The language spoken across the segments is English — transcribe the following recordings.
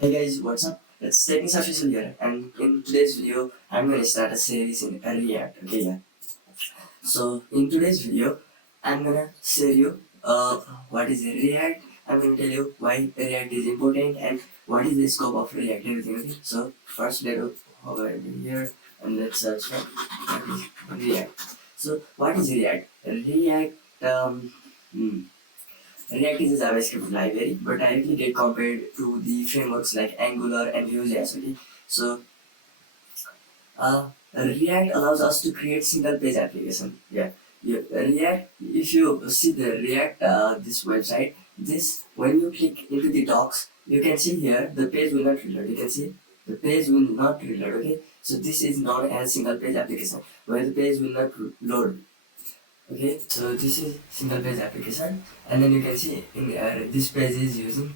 Hey guys, what's up? It's Techniques Official here, and in today's video, I'm going to start a series in React. Okay, yeah. So in today's video, I'm gonna share you what is React. I'm gonna tell you why React is important and what is the scope of React. Everything. Okay. So first, let's hover here and let's search for what is React. So what is React? React. Hmm, React is a JavaScript library, but directly get compared to the frameworks like Angular and Vue.js. Okay, so React allows us to create single page application. Yeah, React. If you see the React this website, this when you click into the docs, you can see here the page will not reload. You can see the page will not reload. Okay, so this is known as single page application where the page will not load. Okay, so this is single page application, and then you can see in this page is using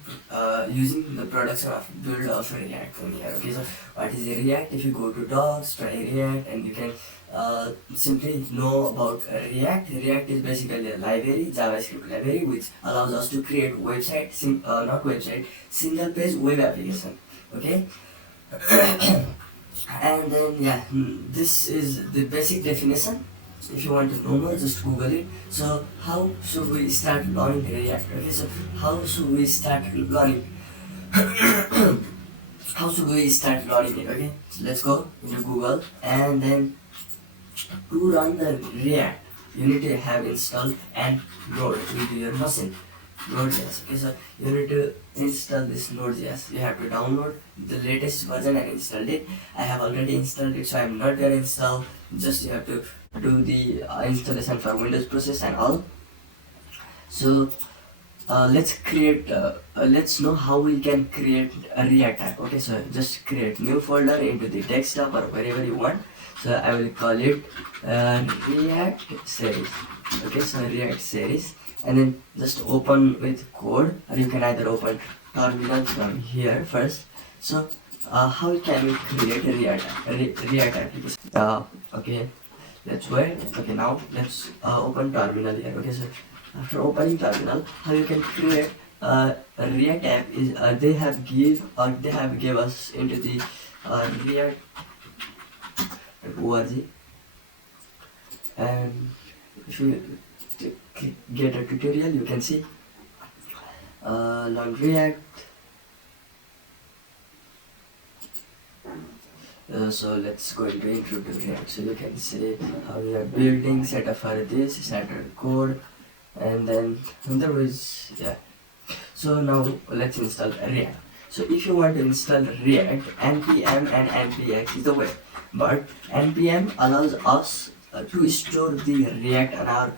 the production of build of React from here. Okay, so what is a React? If you go to docs, try React, and you can simply know about React. React is basically a library, JavaScript library, which allows us to create website, not website, single page web application. Okay. And then this is the basic definition. If you want to know more, just Google it. So how should we start learning React? Okay, so how should we start learning? How should we start learning it? Okay, so let's go into Google, and then to run the React, you need to have installed and Node into your machine. Node.js. Okay, so you need to install this Node.js. You have to download the latest version and install it. I have already installed it, so I'm not gonna install. Just you have to do the installation for Windows process and all. So let's know how we can create a React app. Okay, so just create new folder into the desktop or wherever you want. So I will call it React series. Okay, so React series, and then just open with code, or you can either open terminal from here first. So how can we create a React application? Okay, let's wait. Okay, now let's open terminal here. Okay, so after opening terminal, how you can create a React app is they have give us into the React.org, and if you get a tutorial, you can see learn React. So let's go into intro to React. So you can see how we are building setup for this standard code, and then there is So now let's install React. So if you want to install React, npm and npx is the way, but npm allows us to store the React on our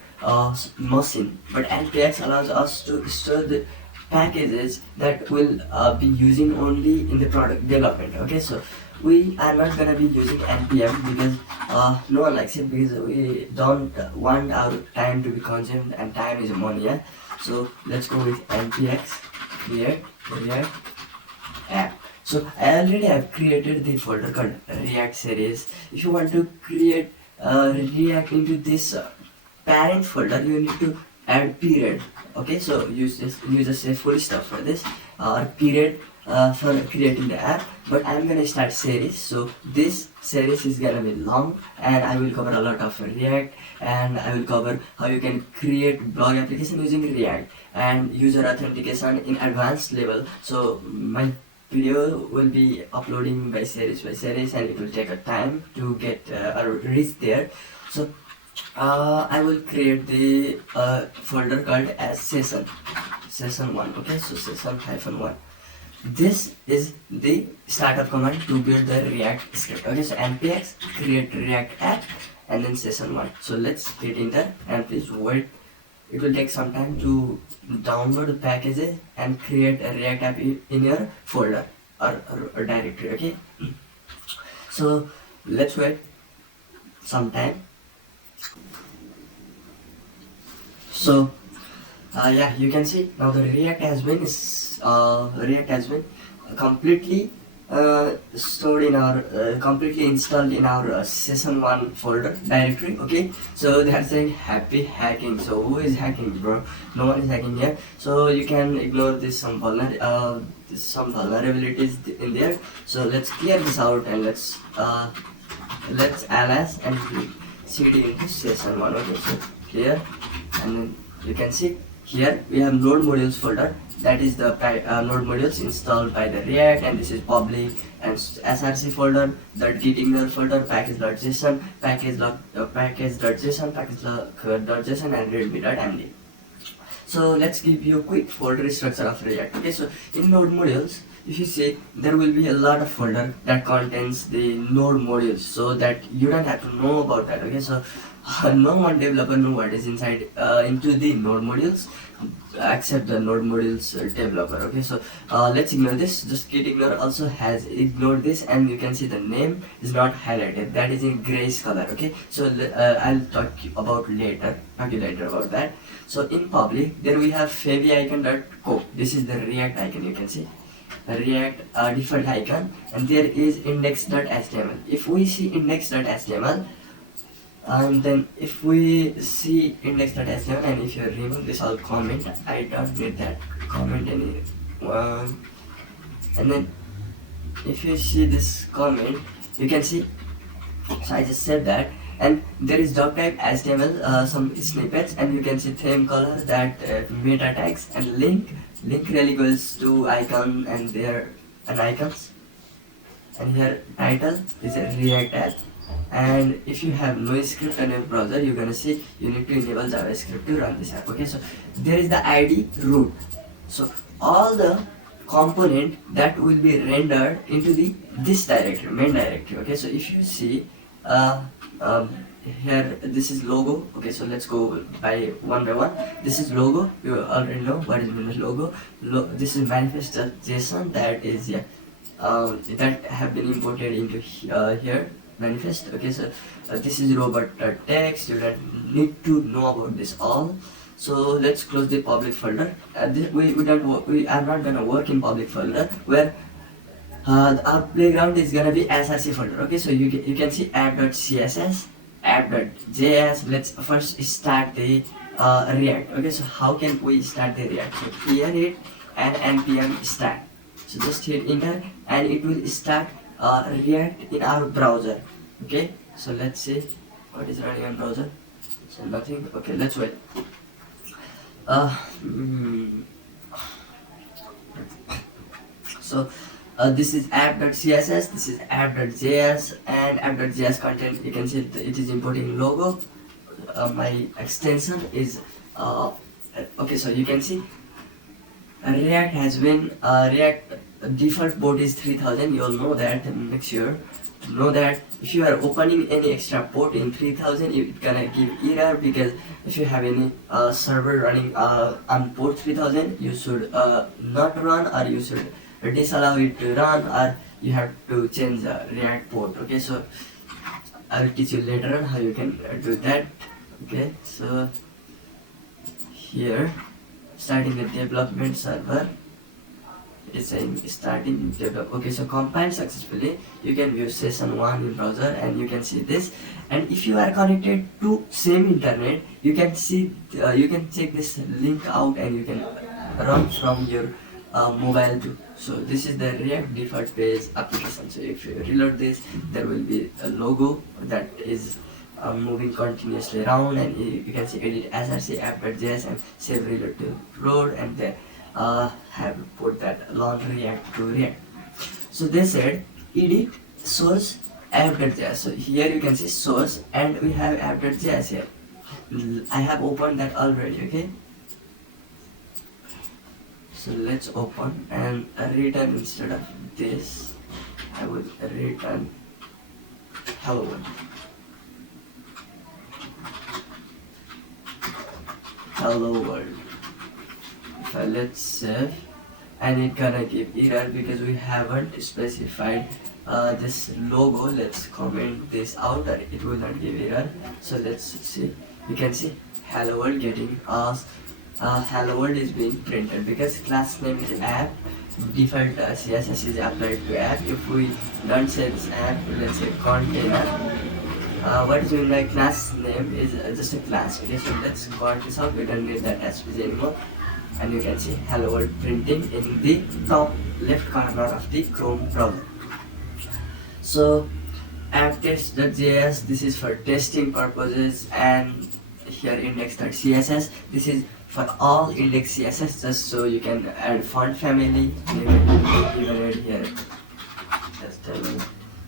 machine, but npx allows us to store the packages that will be using only in the product development. Okay, so we are not gonna be using npm because no one likes it, because we don't want our time to be consumed, and time is money. Yeah, so let's go with npx create React app. So I already have created the folder called React series. If you want to create React into this parent folder, you need to add period. Okay, so use just a full stop for this period for creating the app. But I'm gonna start series, so this series is gonna be long, and I will cover a lot of React, and I will cover how you can create blog application using React and user authentication in advanced level. So my video will be uploading by series, and it will take a time to get or reach there. So I will create the folder called as session1. Okay, so session-1. This is the startup command to build the React script. Okay, so npx create React app, and then session1. So let's hit enter, and please wait. It will take some time to download the packages and create a React app in your folder or directory. Okay, so let's wait some time. So you can see now the React has been completely stored in our completely installed in our session 1 folder directory. Okay, so that's saying happy hacking. So who is hacking, bro? No one is hacking here. So you can ignore this some vulnerabilities in there. So let's clear this out and let's ls and cd into session 1. Okay, so clear, and then you can see here we have node modules folder. That is the node modules installed by the React, and this is public, and src folder, that gitignore folder, package.json, package.json, package.json, and readme.md. So let's give you a quick folder structure of React. Okay, so in node modules, if you see, there will be a lot of folder that contains the node modules, so that you don't have to know about that. Okay, so no one developer know what is inside into the node modules except the node modules developer. Okay, so let's ignore this. Just git ignore also has ignored this, and you can see the name is not highlighted, that is in grayish color. Okay, so I'll talk about later about that. So in public, there we have favicon.co. This is the React icon. You can see the React default icon, and there is index.html. If we see index.html, and then if we see index.html, and if you remove this all comment, I don't need that comment anyone. And then if you see this comment, you can see, so I just said that, and there is doctype html, some snippets, and you can see theme color, that meta tags, and link really goes to icon, and there an icons, and here title is a React app. And if you have no script on your browser, you're gonna see you need to enable JavaScript to run this app. Okay, so there is the id root. So all the component that will be rendered into this directory, main directory. Okay, so if you see here, this is logo. Okay, so let's go by one. This is logo. You already know what is logo. This is manifest.json, that is that have been imported into here manifest. Okay, so this is robot text. You don't need to know about this all. So let's close the public folder. We are not gonna work in public folder, where our playground is gonna be src folder. Okay, so you can see app.css, app.js. Let's first start the React. Okay, so how can we start the React? So clear it and npm start. So just hit enter, and it will start React in our browser. Okay, so let's see what is running on browser. So nothing. Okay, let's wait. So this is app.css, this is app.js, and app.js content. You can see it is importing logo. My extension is okay, so you can see React has been React default port is 3000. You all know that. Make sure to know that if you are opening any extra port in 3000, it's gonna give error, because if you have any server running on port 3000, you should not run, or you should disallow it to run, or you have to change the React port. Okay, so I will teach you later on how you can do that. Okay, so here starting the development server, it is saying starting develop. Okay, so compiled successfully. You can view session 1 in browser, and you can see this. And if you are connected to same internet, you can see you can check this link out, and you can run from your mobile too. So this is the React default page application. So if you reload this, there will be a logo that is moving continuously around, and you can see edit src app.js and save reload to road, and then have put that long React to React. So they said edit source app.js. So here you can see source, and we have app.js here. I have opened that already. Okay, so let's open and return. Instead of this, I will return hello world. Hello world. If I let's save, and it gonna give error because we haven't specified this logo. Let's comment this out, or it will not give error. So let's see. You can see hello world getting hello world is being printed, because class name is app, default CSS is applied to app. If we don't say this app, let's say container, what is meant by class name is just a class. Okay, so let's call this out. We don't need that SVG anymore. And you can see hello world printing in the top left corner of the Chrome browser. So app-test.js, this is for testing purposes, and here index.css, this is for all index CSS, just so you can add font family. Even add here, just tell me.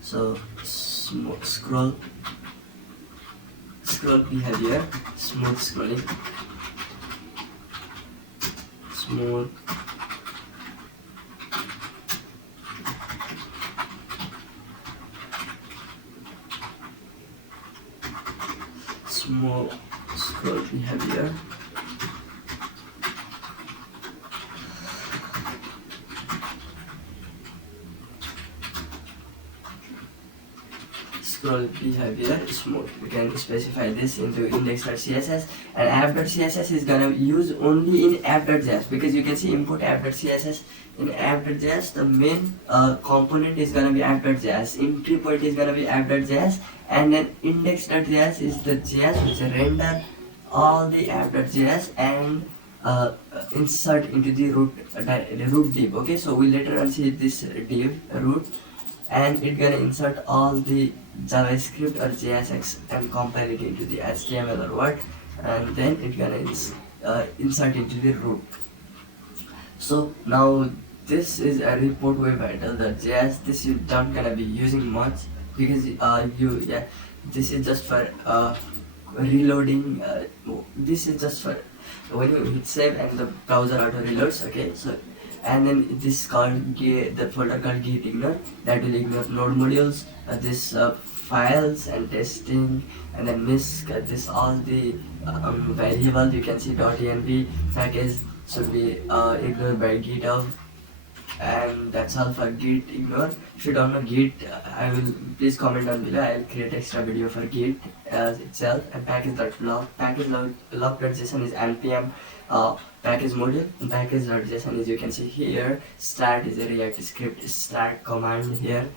So scroll behavior, smooth scrolling, smooth scroll behavior, smooth. You can specify this into index.css, and app.css is gonna use only in app.js, because you can see import app.css in app.js. The main component is gonna be app.js, entry point is gonna be app.js, and then index.js is the JS which render all the app.js and insert into the root div. Okay, so we later on see this div root, and it gonna insert all the JavaScript or JSX and compile it into the HTML or Word, and then it gonna insert into the root. So now this is a report web vital.js. This you don't gonna be using much, because this is just for reloading. This is just for when you hit save and the browser auto reloads. Okay, so and then this called the folder called git ignore, that will ignore node modules, this files and testing, and then misc, this all the variable. You can see .env package should be ignored by github, and that's all for git ignore. If you don't know git, I will please comment down below. I will create extra video for git itself. And package.log.json is npm package module. Package.json is, you can see here, start is a React script start command here,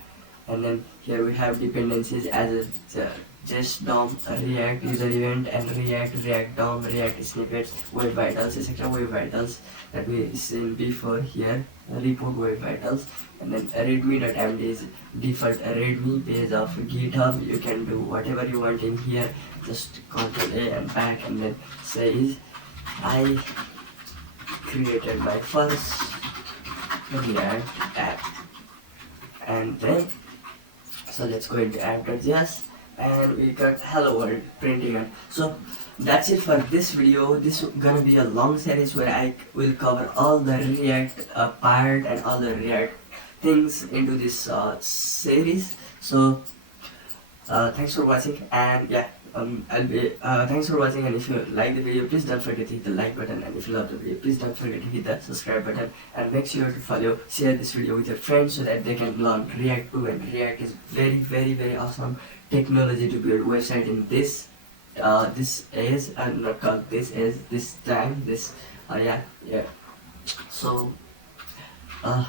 and then here we have dependencies as a just DOM, React user event, and React DOM, React snippets, web vitals, etc. Web vitals that we seen before here, report web vitals, and then readme.md is default readme page of GitHub. You can do whatever you want in here. Just Ctrl A and back, and then says I created my first React app, and then so let's go into app.js, and we got hello world printing on. So that's it for this video. This is gonna be a long series where I will cover all the React part and all the React things into this series. So thanks for watching, and yeah, thanks for watching. And if you like the video, please don't forget to hit the like button, and if you love the video, please don't forget to hit the subscribe button, and make sure to share this video with your friends so that they can learn React too. And React is very awesome technology to build website in this age, not called this age, this time, this so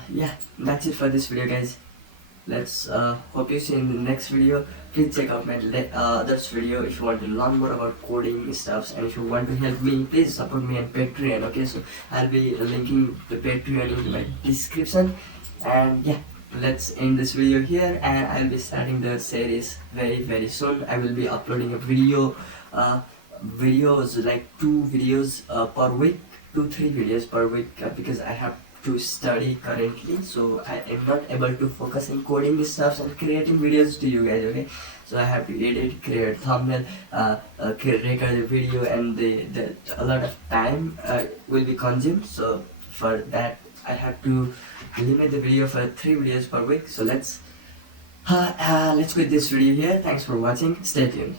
yeah, that's it for this video, guys. Let's hope you see in the next video. Please check out my other video if you want to learn more about coding stuffs, and if you want to help me, please support me on Patreon. Okay, so I'll be linking the Patreon in my description. And yeah, let's end this video here, and I'll be starting the series very soon. I will be uploading a video videos, like 2 videos per week, 2-3 videos per week, because I have to study currently, so I am not able to focus in coding stuff and creating videos to you guys. Okay, so I have to edit, create thumbnail, record the video, and a lot of time will be consumed. So for that I have to limit the video for 3 videos per week. So let's quit this video here. Thanks for watching. Stay tuned.